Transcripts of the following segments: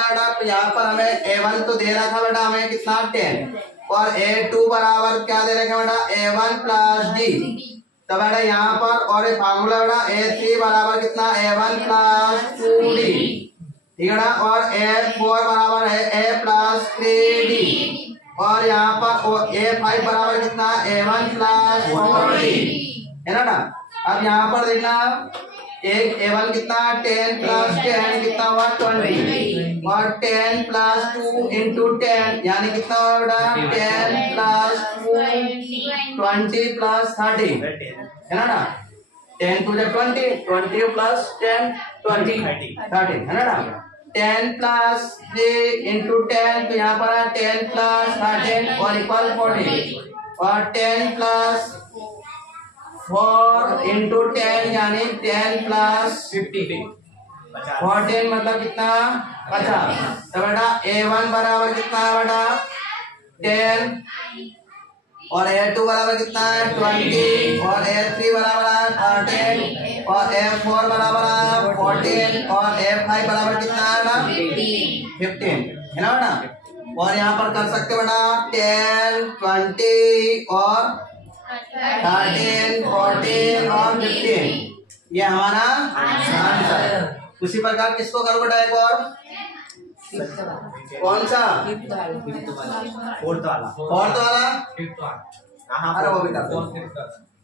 तो यहाँ पर हमें A1 तो दे रखा बेटा हमें कितना 10 और A2 बराबर क्या दे रखा बेटा A1 प्लस D। तो बेटा यहाँ पर और एक फार्मूला बेटा A3 बराबर कितना A1 प्लस 2D, ठीक है ना। और A4 बराबर है A प्लस 3D और यहाँ पर A5 बराबर कितना A1 प्लस 4D, है ना। अब यहाँ पर देखना एक A1 कितना 10 प्लस 10 कितना हुआ 20 और 10 प्लस 2 इंटू 10 यानी कितना हुआ बेटा 10 प्लस 2 20 प्लस 30, है ना। 10 टू 20 20 प्लस 10 20 30, है ना। 10 प्लस 3 इंटू 10 तो यहाँ पर है 10 प्लस 13 और इक्वल 40 और 10 प्लस 4 इंटू 10 यानी 10 प्लस 14 मतलब कितना 50। तो बेटा A1 बराबर कितना है बेटा 10 और A2 बराबर कितना है 20 और A3 बराबर है 13 और A4 बराबर है 14 और A5 बराबर कितना है ना 15, है ना बेटा। और यहाँ पर कर सकते बेटा 10 20 और 13 14 और 15, ये हमारा आंसर। उसी प्रकार किसको करो बेटा एक और कौन सा फोर्थ वाला अरे वो भी कर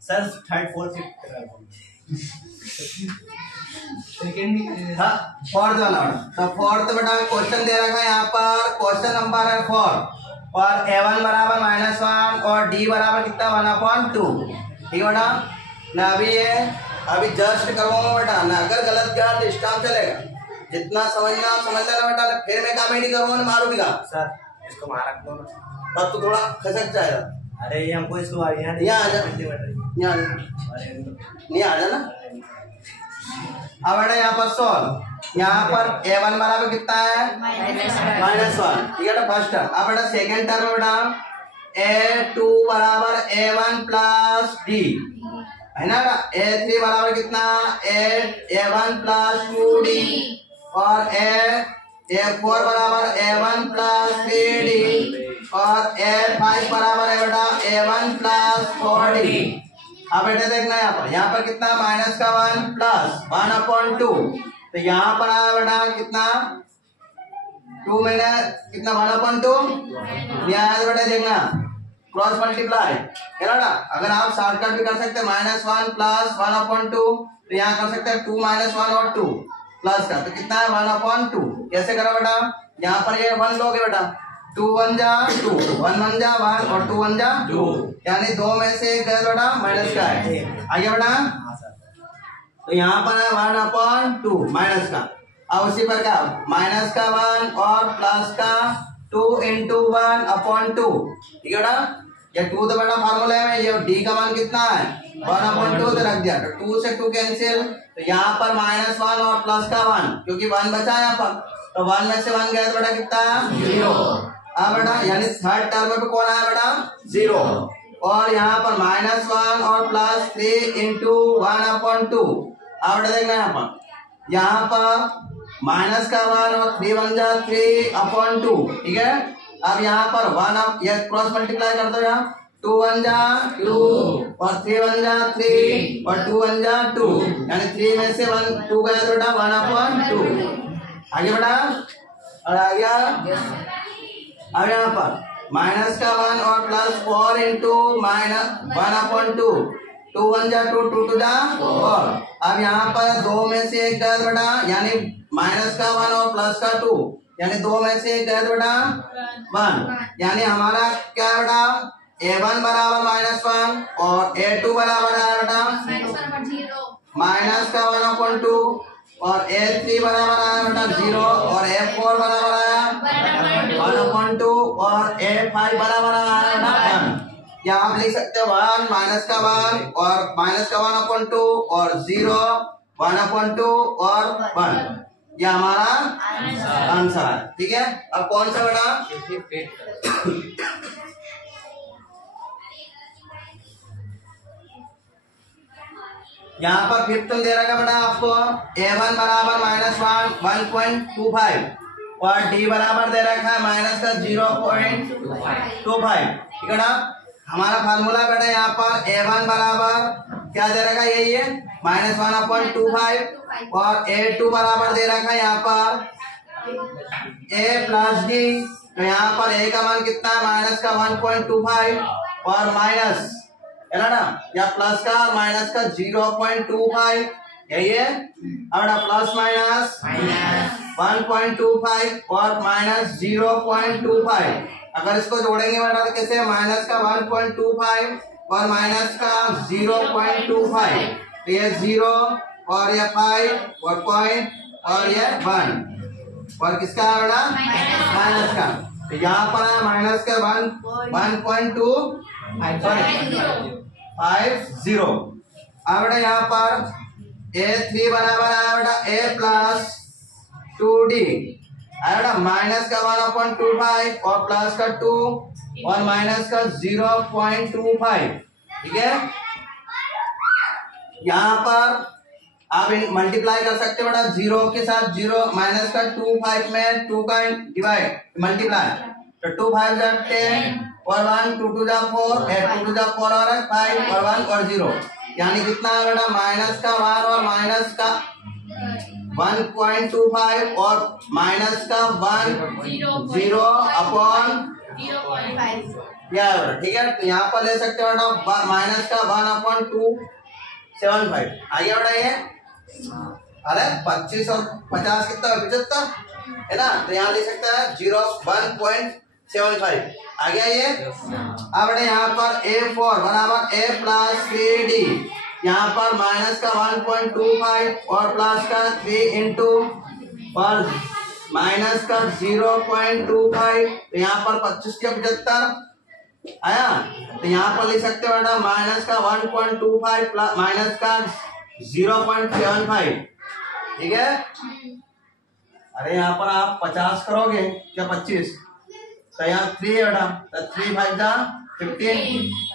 सर थर्ड फोर्थ हाँ फोर्थ वाला। तो फोर्थ बेटा क्वेश्चन दे रखा है यहाँ पर क्वेश्चन नंबर है 4 और A1 बराबर -1 और D बराबर कितना 1/2, ठीक है बेटा ना। अभी ये अभी जस्ट करवाऊंगा बेटा ना, अगर गलत गया तो इस काम चलेगा, जितना समझना समझ लेना बेटा, फिर मैं कॉमेडी करूंगा मारूंगा सर इसको मारा दो ना, तब तो थोड़ा खसक जाएगा। अरे ये हमको इसको यहाँ आ जा नहीं आ जाना। अब बेटा यहाँ पर सॉल्व, यहाँ पर A1 बराबर कितना है -1, ठीक है बेटा फर्स्ट टर्म। अब बेटा सेकेंड टर्म बेटा A2 बराबर A1 प्लस D, है ना। A3 बराबर कितना A1 प्लस 2D और A4 बराबर A1 प्लस 3D और A5 बराबर है बेटा A1 प्लस 4D। अब बेटा देखना यहाँ पर कितना -1 प्लस 1/2, तो यहाँ पर आया बेटा कितना 2 में कितना 1/2 आया बेटा, देखना क्रॉस मल्टीप्लाई, है ना। अगर आप शॉर्टकट भी कर सकते हैं -1 प्लस 1/2, तो यहाँ कर सकते हैं 2 -1 और 2 प्लस का, तो कितना है 1/2। कैसे करा बेटा, यहाँ पर ये 1 लोगे बेटा, 2 1 जा 2 1 1 जा 1 और 2 1 जा 2, यानी 2 में से एक गया बेटा माइनस का है, आगे बेटा। तो यहाँ पर है 1/2 माइनस का। अब उसी प्रकार माइनस का 1 और प्लस का 2 इंटू 1/2, ठीक है बेटा। ये 2 तो बेटा फार्मूला में, ये D का मान कितना है 1/2 तो रख दिया, तो 2 से 2 कैंसिल, तो यहाँ पर -1 और प्लस का 1, क्योंकि 1 बचा यहाँ पर, तो 1 में से 1 गया तो बेटा कितना 0। अब बेटा यानी थर्ड टर्म में कौन आया बेटा 0, और यहाँ पर -1 और प्लस 3 इंटू 1/2। अब बेटा देखना यहाँ पर माइनस का 1 और 3 1 जा 3/2, ठीक है। अब यहाँ पर 1 ये क्रॉस मल्टीप्लाई कर दो, यहाँ 2 1 जा 2 और 3 1 जा 3 और 2 1 जा 2, यानी 3 में से 1 2 गया तो बेटा 1/2, आगे बेटा। और आ गया अब यहाँ पर माइनस का 1 और प्लस 4 इंटू -1/2, 2 1 जा 2 2 2 जा 4। अब यहाँ पर 2 में से एक गया बेटा, यानी माइनस का 1 और प्लस का 2, यानी 2 में से एक गया बेटा 1, यानी हमारा क्या है बेटा A1 बराबर -1 और A2 बराबर है बेटा माइनस का 1/2 और A3 बराबर आया बेटा 0 और A4 बराबर आया 1/2 और A5 बराबर आया बेटा 1। यहाँ आप लिख सकते हो 1 माइनस का 1 और माइनस का 1/2 और 0 1/2 और 1, यह हमारा आंसर है, ठीक है। अब कौन सा बेटा यहाँ पर फिफ्थ दे रखा बेटा आपको A1 बराबर -1 1.25, और डी बराबर दे रखा है माइनस का 0.25, ठीक है ना। हमारा फार्मूला बेटा यहाँ पर a1 बराबर क्या दे रखा है, यही है -1/25 और a2 बराबर दे रखा है यहाँ पर a प्लस डी। तो यहाँ पर a का मान कितना है, माइनस का 1.25 और माइनस है ना, या प्लस का माइनस का 0.25, यही है। अब प्लस माइनस 1.25 और माइनस 0.25, अगर इसको जोड़ेंगे बेटा तो कैसे, माइनस का 1.25 और माइनस का 0.25, तो ये 0 और ये 5 और पॉइंट और ये 1 और किसका है बेटा, माइनस का। तो यहाँ पर है माइनस का 1.250। अब बेटा यहाँ पर a3 बराबर है बेटा a प्लस 2d, बेटा माइनस का 1/25 और प्लस का 2 और माइनस का 0.25, ठीक है। यहाँ पर आप मल्टीप्लाई कर सकते हो बेटा, 0 के साथ 0, माइनस का 25 में 2 का डिवाइड मल्टीप्लाई, तो 2 5 10 और 1 2 2 4 2 2 4 और 5 और 1 और 0, यानी कितना है बेटा, माइनस का 1 और माइनस का 1.25 और माइनस का 0 अपॉन 0.5, ठीक है। तो यहाँ पर ले सकते हो बेटा माइनस का 1/275, आगे बेटा ये, अरे 25 और 50 कितना है, 75 है ना, तो यहाँ ले सकता है 1.75, आ गया ये। अब बेटा यहाँ पर a4 बराबर a प्लस 3d, यहाँ पर माइनस का 1.25 और प्लस का 3 इंटू पर माइनस का 0.25, तो यहाँ पर 25 के 75 आया, तो यहाँ पर लिख सकते हो बेटा माइनस का 1.25 प्लस माइनस का 0.75, ठीक है। अरे यहाँ पर आप 50 करोगे क्या 25, तो यहाँ 3 है बेटा, तो 3 5 जा 15,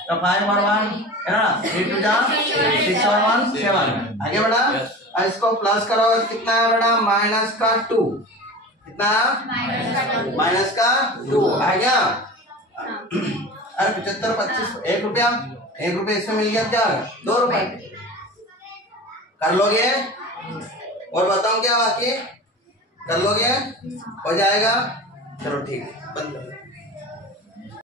तो 5 और 1 है ना, 3 2 जा 6 और 1 7, आगे बेटा। और इसको प्लस करो कितना है बेटा, माइनस का 2, कितना माइनस का 2 आ गया। अरे 75 25 1 रुपया, 1 रुपया इसमें मिल गया, क्या 2 रुपए कर लोगे, और बताऊं क्या बाकी कर लोगे, हो जाएगा, चलो ठीक है बंद।